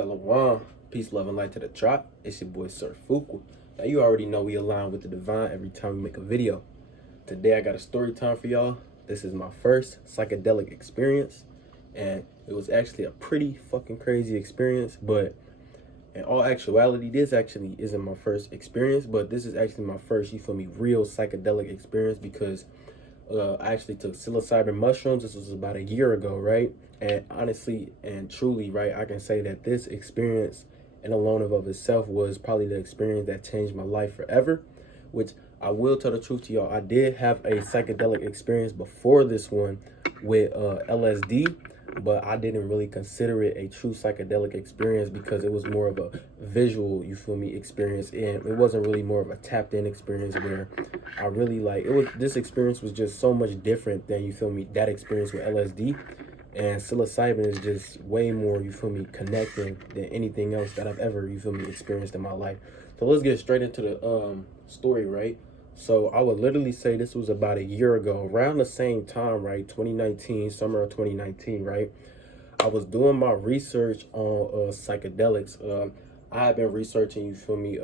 Shalom, peace, love, and light to the drop. It's your boy Sir Fuku. Now you already know we align with the divine every time we make a video. Today I got a story time for y'all. This is my first psychedelic experience, and it was actually a pretty fucking crazy experience. But in all actuality, this actually isn't my first experience, but this is actually my first, you feel me, real psychedelic experience because I actually took psilocybin mushrooms. This was about a year ago, right? And honestly and truly, right, I can say that this experience in alone of itself was probably the experience that changed my life forever, which I will tell the truth to y'all. I did have a psychedelic experience before this one with LSD, but I didn't really consider it a true psychedelic experience because it was more of a visual, you feel me, experience, and it wasn't really more of a tapped in experience where I really this experience was just so much different than, you feel me, that experience with LSD. And psilocybin is just way more, you feel me, connecting than anything else that I've ever, you feel me, experienced in my life. So let's get straight into the story, right? So I would literally say this was about a year ago, around the same time, right? 2019, summer of 2019, right? I was doing my research on psychedelics. I have been researching, you feel me,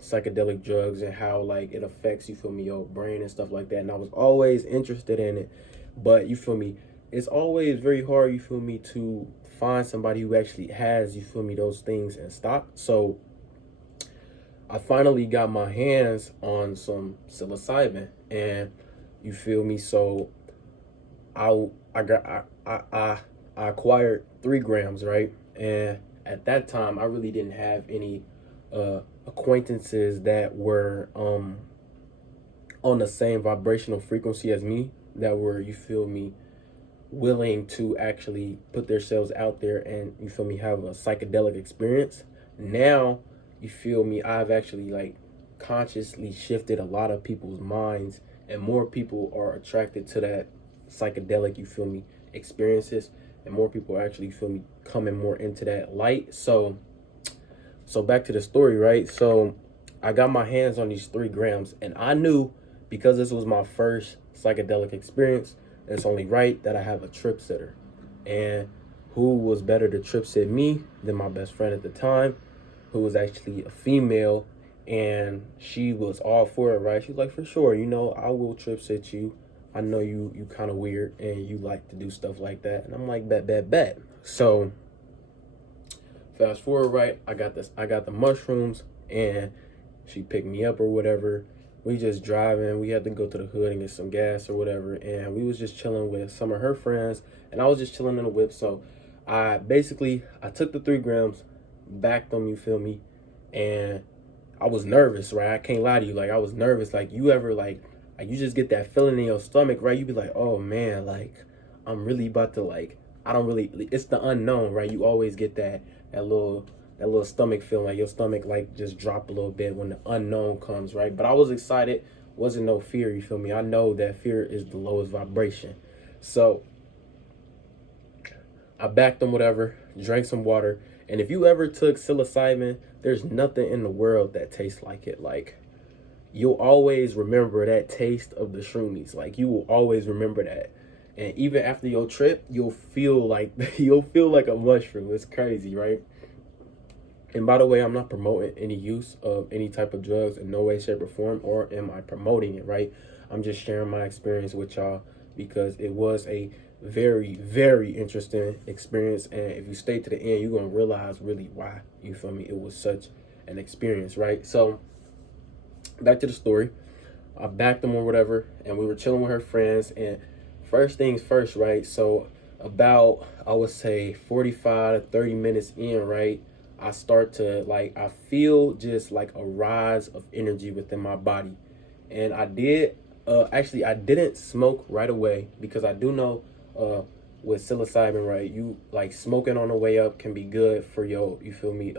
psychedelic drugs and how like it affects, you feel me, your brain and stuff like that. And I was always interested in it, but you feel me, it's always very hard, you feel me, to find somebody who actually has, you feel me, those things in stock. So I finally got my hands on some psilocybin, and you feel me, so I acquired 3 grams, right? And at that time I really didn't have any acquaintances that were on the same vibrational frequency as me, that were, you feel me, willing to actually put themselves out there and, you feel me, have a psychedelic experience. Now, you feel me, I've actually like consciously shifted a lot of people's minds, and more people are attracted to that psychedelic, you feel me, experiences, and more people are actually, you feel me, coming more into that light. So back to the story, right? So I got my hands on these 3 grams, and I knew, because this was my first psychedelic experience, it's only right that I have a trip sitter. And who was better to trip sit me than my best friend at the time, who was actually a female, and she was all for it, right? She's like, for sure, you know, I will trip sit you. I know you kind of weird and you like to do stuff like that. And I'm like, bet. So fast forward, right? I got the mushrooms, and she picked me up or whatever. We just driving. We had to go to the hood and get some gas or whatever. And we was just chilling with some of her friends, and I was just chilling in the whip. So I took the 3 grams, backed them, you feel me? And I was nervous, right? I can't lie to you. Like, I was nervous. Like, you ever, like you just get that feeling in your stomach, right? You be like, oh man, like, I'm really about to, like, it's the unknown, right? You always get that little stomach feeling, like your stomach like just drop a little bit when the unknown comes, right? But I was excited. Wasn't no fear, you feel me? I know that fear is the lowest vibration. So I backed them, whatever, drank some water. And if you ever took psilocybin, there's nothing in the world that tastes like it. Like, you'll always remember that taste of the shroomies. Like, you will always remember that. And even after your trip, you'll feel like a mushroom. It's crazy, right? And by the way, I'm not promoting any use of any type of drugs in no way, shape, or form, or am I promoting it, right? I'm just sharing my experience with y'all because it was a very, very interesting experience. And if you stay to the end, you're going to realize really why, you feel me, it was such an experience, right? So back to the story. I backed them or whatever, and we were chilling with her friends. And first things first, right? So about, I would say, 45 to 30 minutes in, right, I start to, like, I feel just like a rise of energy within my body. And I didn't smoke right away, because I do know with psilocybin, right, you, like, smoking on the way up can be good for you feel me,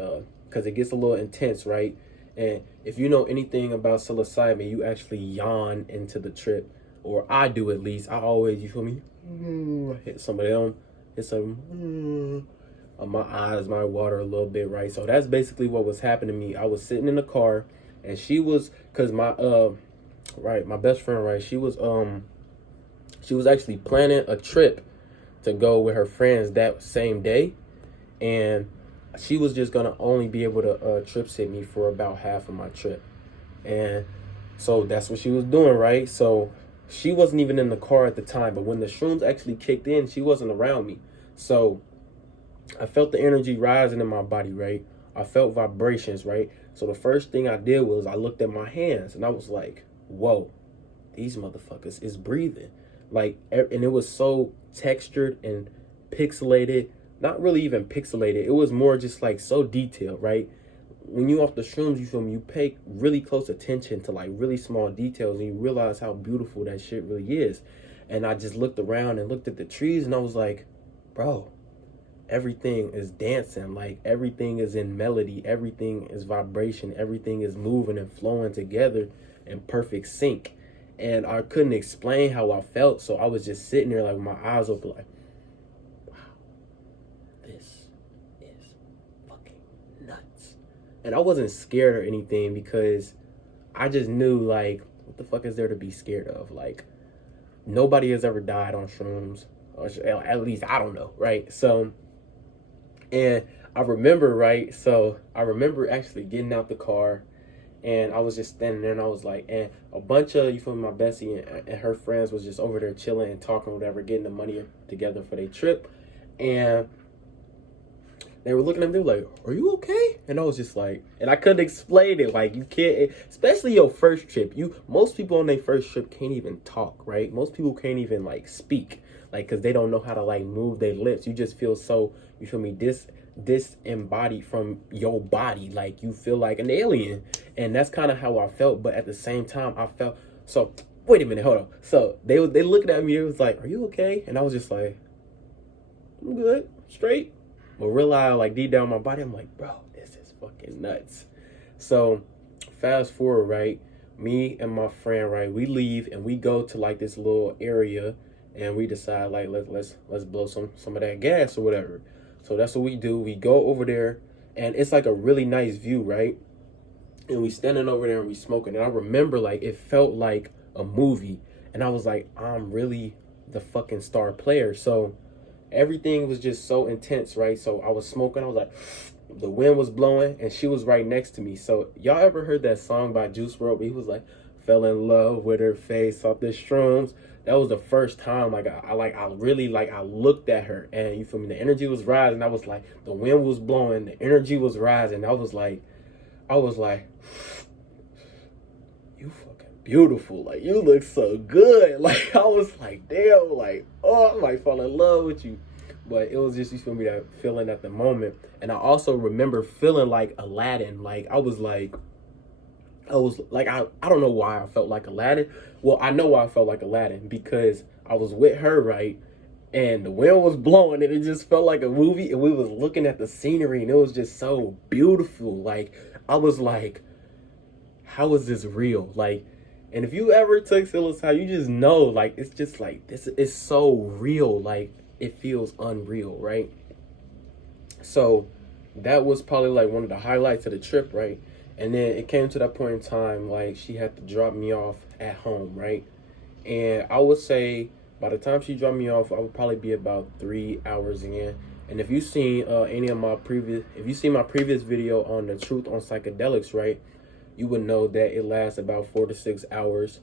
because it gets a little intense, right? And if you know anything about psilocybin, you actually yawn into the trip, or I do at least. I always, you feel me, hit some of them, hit some, my eyes might water a little bit, right? So that's basically what was happening to me. I was sitting in the car, and she was, cause my best friend, right, she was actually planning a trip to go with her friends that same day, and she was just gonna only be able to trip sit me for about half of my trip. And so that's what she was doing, right? So she wasn't even in the car at the time, but when the shrooms actually kicked in, she wasn't around me. So I felt the energy rising in my body, right? I felt vibrations, right? So the first thing I did was I looked at my hands and I was like, whoa, these motherfuckers is breathing. Like, and it was so textured and pixelated, not really even pixelated. It was more just like so detailed, right? When you off the shrooms, you feel me, you pay really close attention to like really small details and you realize how beautiful that shit really is. And I just looked around and looked at the trees and I was like, bro, everything is dancing, like everything is in melody, everything is vibration, everything is moving and flowing together in perfect sync. And I couldn't explain how I felt, so I was just sitting there like with my eyes open like, wow, this is fucking nuts. And I wasn't scared or anything because I just knew, like, what the fuck is there to be scared of? Like, nobody has ever died on shrooms, or at least I don't know, right? So, and I remember, right? So I remember actually getting out the car and I was just standing there and I was like, and a bunch of, you feel me, my bestie and her friends was just over there chilling and talking, whatever, getting the money together for their trip. And they were looking at me, they were like, are you okay? And I was just like, and I couldn't explain it. Like, you can't, especially your first trip. Most people on their first trip can't even talk, right? Most people can't even like speak, like, cause they don't know how to like move their lips. You just feel so, you feel me, disembodied from your body. Like, you feel like an alien. And that's kind of how I felt. But at the same time, I felt, so, wait a minute, hold on. So they looking at me, it was like, are you okay? And I was just like, I'm good, straight. But realize, like, deep down in my body, I'm like, bro, this is fucking nuts. So fast forward, right? Me and my friend, right? We leave and we go to like this little area, and we decide like let's blow some of that gas or whatever. So that's what we do. We go over there, and it's like a really nice view, right? And we standing over there and we smoking. And I remember, like, it felt like a movie, and I was like, I'm really the fucking star player. So everything was just so intense, right? So I was smoking, I was like, the wind was blowing, and she was right next to me. So y'all ever heard that song by Juice WRLD? He was like, fell in love with her face off the shrooms. That was the first time, like, I really, like, I looked at her, and you feel me, the energy was rising. I was like, the wind was blowing, the energy was rising. I was like, you fucking beautiful. Like, you look so good. Like, I was like, damn, like, oh, I might fall in love with you. But it was just, you feel me, that feeling at the moment. And I also remember feeling like Aladdin. Like, I don't know why I felt like Aladdin. Well, I know why I felt like Aladdin, because I was with her, right? And the wind was blowing and it just felt like a movie, and we was looking at the scenery and it was just so beautiful. Like, I was like, how is this real? Like, and if you ever took psilocybin, you just know, like, it's just like, this is so real. Like, it feels unreal, right? So that was probably like one of the highlights of the trip, right? And then it came to that point in time, like, she had to drop me off at home, right? And I would say by the time she dropped me off, I would probably be about 3 hours in. And if you've seen if you see my previous video on the truth on psychedelics, right, you would know that it lasts about 4 to 6 hours,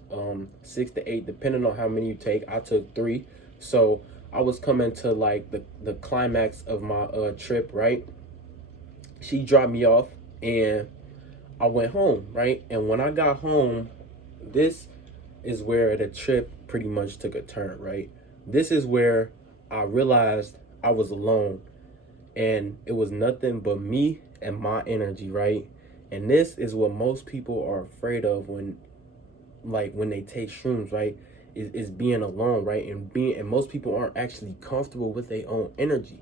6 to 8, depending on how many you take. I took 3. So I was coming to like the climax of my trip, right? She dropped me off and I went home, right? And when I got home, this is where the trip pretty much took a turn, right? This is where I realized I was alone, and it was nothing but me and my energy, right? And this is what most people are afraid of when they take shrooms, right? Is being alone, right? And most people aren't actually comfortable with their own energy.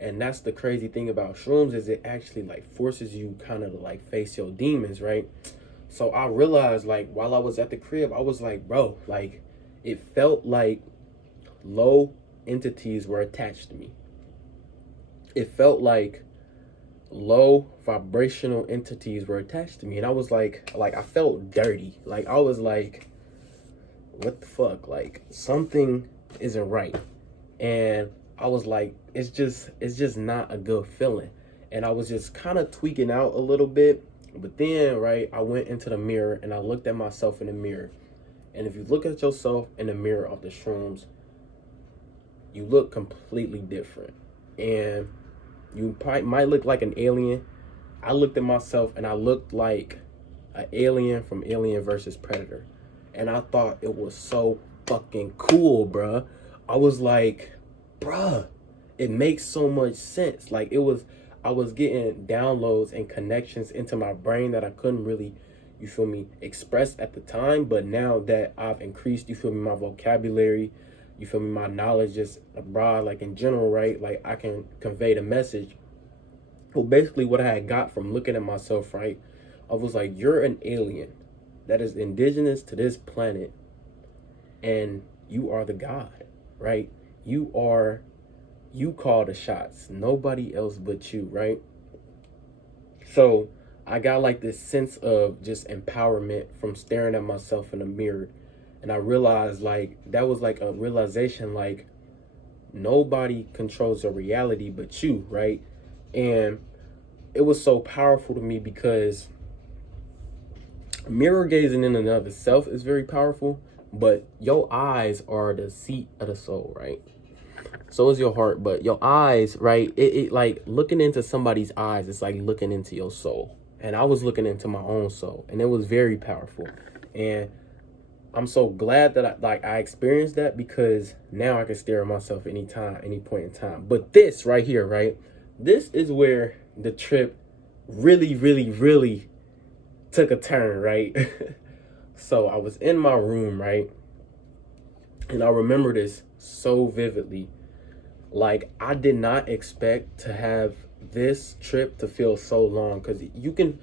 And that's the crazy thing about shrooms, is it actually like forces you kind of to like face your demons, right? So I realized, like, while I was at the crib, I was like, bro, like, it felt like low entities were attached to me. It felt like low vibrational entities were attached to me. And I was like I felt dirty. Like, I was like, what the fuck? Like, something isn't right. And I was like, it's just not a good feeling. and I was just kind of tweaking out a little bit. But then, right, I went into the mirror and I looked at myself in the mirror. And if you look at yourself in the mirror of the shrooms, you look completely different. And you might look like an alien. I looked at myself and I looked like an alien from Alien versus Predator. And I thought it was so fucking cool, bruh. I was like, bruh, it makes so much sense. Like, I was getting downloads and connections into my brain that I couldn't really, you feel me, express at the time. But now that I've increased, you feel me, my vocabulary, you feel me, my knowledge just abroad, like in general, right? Like, I can convey the message. Well, basically what I had got from looking at myself, right? I was like, you're an alien that is indigenous to this planet, and you are the god, right? You call the shots, nobody else but you, right? So I got like this sense of just empowerment from staring at myself in the mirror. And I realized, like, that was like a realization, like, nobody controls your reality but you, right? And it was so powerful to me because mirror gazing in and of itself is very powerful, but your eyes are the seat of the soul, right? So is your heart, but your eyes, right? It like looking into somebody's eyes, it's like looking into your soul. And I was looking into my own soul, and it was very powerful. And I'm so glad that I experienced that, because now I can stare at myself anytime, any point in time. But this right here, right? This is where the trip really, really, really took a turn, right? So I was in my room, right? And I remember this so vividly. Like, I did not expect to have this trip to feel so long, because you can,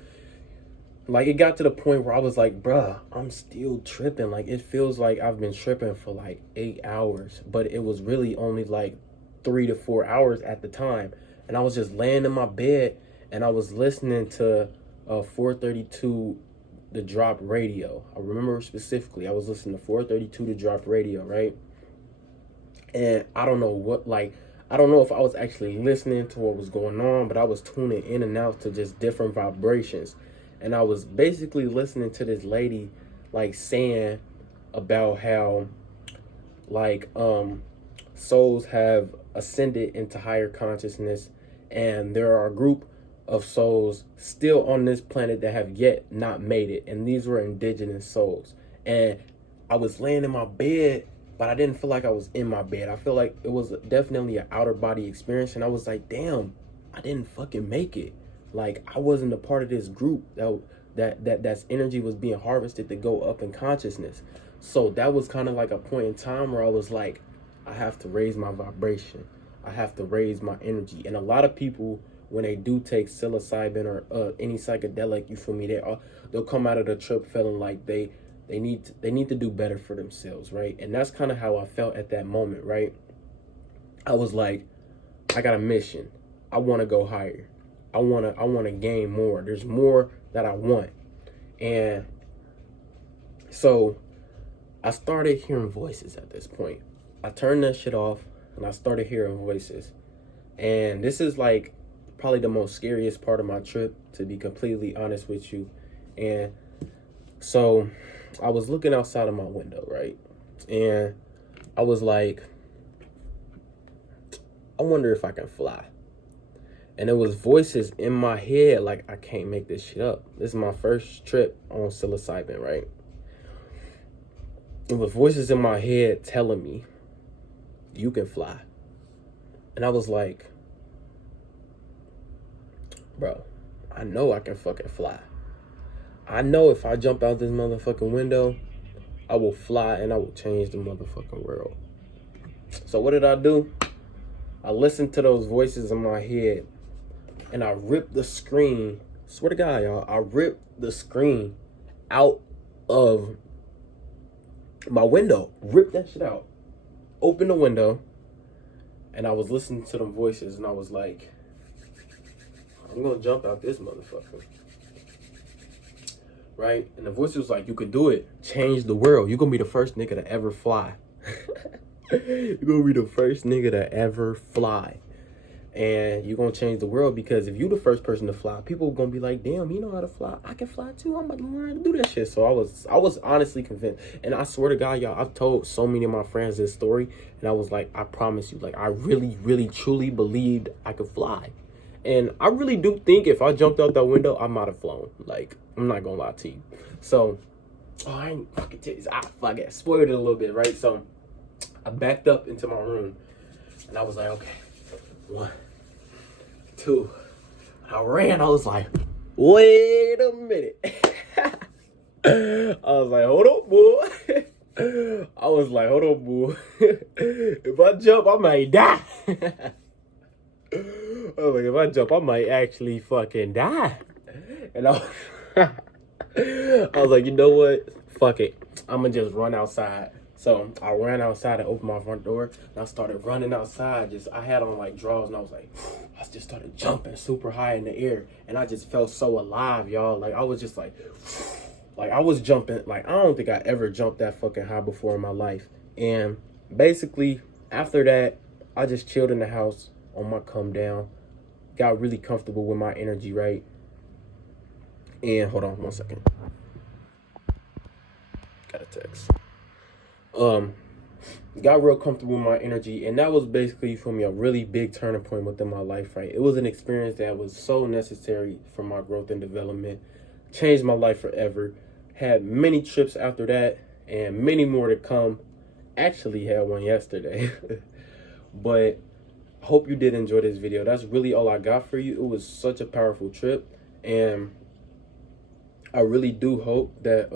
like, it got to the point where I was like, bruh, I'm still tripping. Like, it feels like I've been tripping for like 8 hours, but it was really only like 3 to 4 hours at the time. And I was just laying in my bed and I was listening to 432 The Drop radio. I remember specifically, I was listening to 432 The Drop radio, right? And I don't know if I was actually listening to what was going on, but I was tuning in and out to just different vibrations. And I was basically listening to this lady, like, saying about how, like, souls have ascended into higher consciousness, and there are a group of souls still on this planet that have yet not made it. And these were indigenous souls. And I was laying in my bed, but I didn't feel like I was in my bed. I feel like it was definitely an outer body experience. And I was like, damn, I didn't fucking make it. Like, I wasn't a part of this group that's energy was being harvested to go up in consciousness. So that was kind of like a point in time where I was like, I have to raise my vibration. I have to raise my energy. And a lot of people, when they do take psilocybin or any psychedelic, you feel me, they'll come out of the trip feeling like they need to do better for themselves, right? And that's kind of how I felt at that moment, right? I was like, I got a mission. I want to go higher. I want to gain more. There's more that I want. And so I started hearing voices at this point. I turned that shit off and I started hearing voices. And this is like probably the most scariest part of my trip, to be completely honest with you. And so I was looking outside of my window, right? And I was like, I wonder if I can fly. And there was voices in my head, like, I can't make this shit up. This is my first trip on psilocybin, right? There was voices in my head telling me, you can fly. And I was like, bro, I know I can fucking fly. I know if I jump out this motherfucking window, I will fly and I will change the motherfucking world. So what did I do? I listened to those voices in my head and I ripped the screen. Swear to God, y'all, I ripped the screen out of my window. Ripped that shit out. Opened the window and I was listening to them voices and I was like, I'm gonna jump out this motherfucker. Right? And the voice was like, you could do it. Change the world. You're gonna be the first nigga to ever fly. You're gonna be the first nigga to ever fly. and you're gonna change the world, because if you the first person to fly, people are gonna be like, damn, you know how to fly, I can fly too, I'm about to learn how to do that shit. So I was honestly convinced, and I swear to God, y'all, I've told so many of my friends this story, and I was like, I promise you, like, I really, really, truly believed I could fly. And I really do think if I jumped out that window, I might have flown. Like, I'm not gonna lie to you. So, I ain't fucking fuck it, spoiled it a little bit, right? So I backed up into my room, and I was like, okay, 1, 2. I ran. I was like, wait a minute. I was like, hold up, boy. I was like, hold up, boy. If I jump, I might die. I was like, if I jump, I might actually fucking die. And I was like, you know what? Fuck it. I'm gonna just run outside. So I ran outside and opened my front door, and I started running outside. I had on like drawers, and I was like, I just started jumping super high in the air, and I just felt so alive, y'all. Like I was just like I was jumping. Like I don't think I ever jumped that fucking high before in my life. And basically after that, I just chilled in the house on my come down, got really comfortable with my energy, right? And hold on 1 second. Got a text. Got real comfortable with my energy, and that was basically, for me, a really big turning point within my life, right? It was an experience that was so necessary for my growth and development, changed my life forever. Had many trips after that, and many more to come. Actually had one yesterday. But hope you did enjoy this video. That's really all I got for you. It was such a powerful trip, and I really do hope that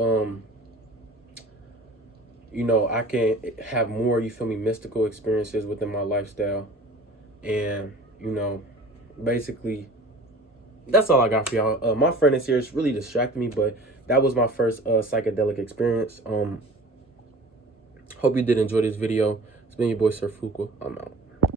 you know, I can have more, you feel me, mystical experiences within my lifestyle. And, you know, basically, that's all I got for y'all. My friend is here. It's really distracting me, but that was my first psychedelic experience. Hope you did enjoy this video. It's been your boy, Sir Fuqua. I'm out.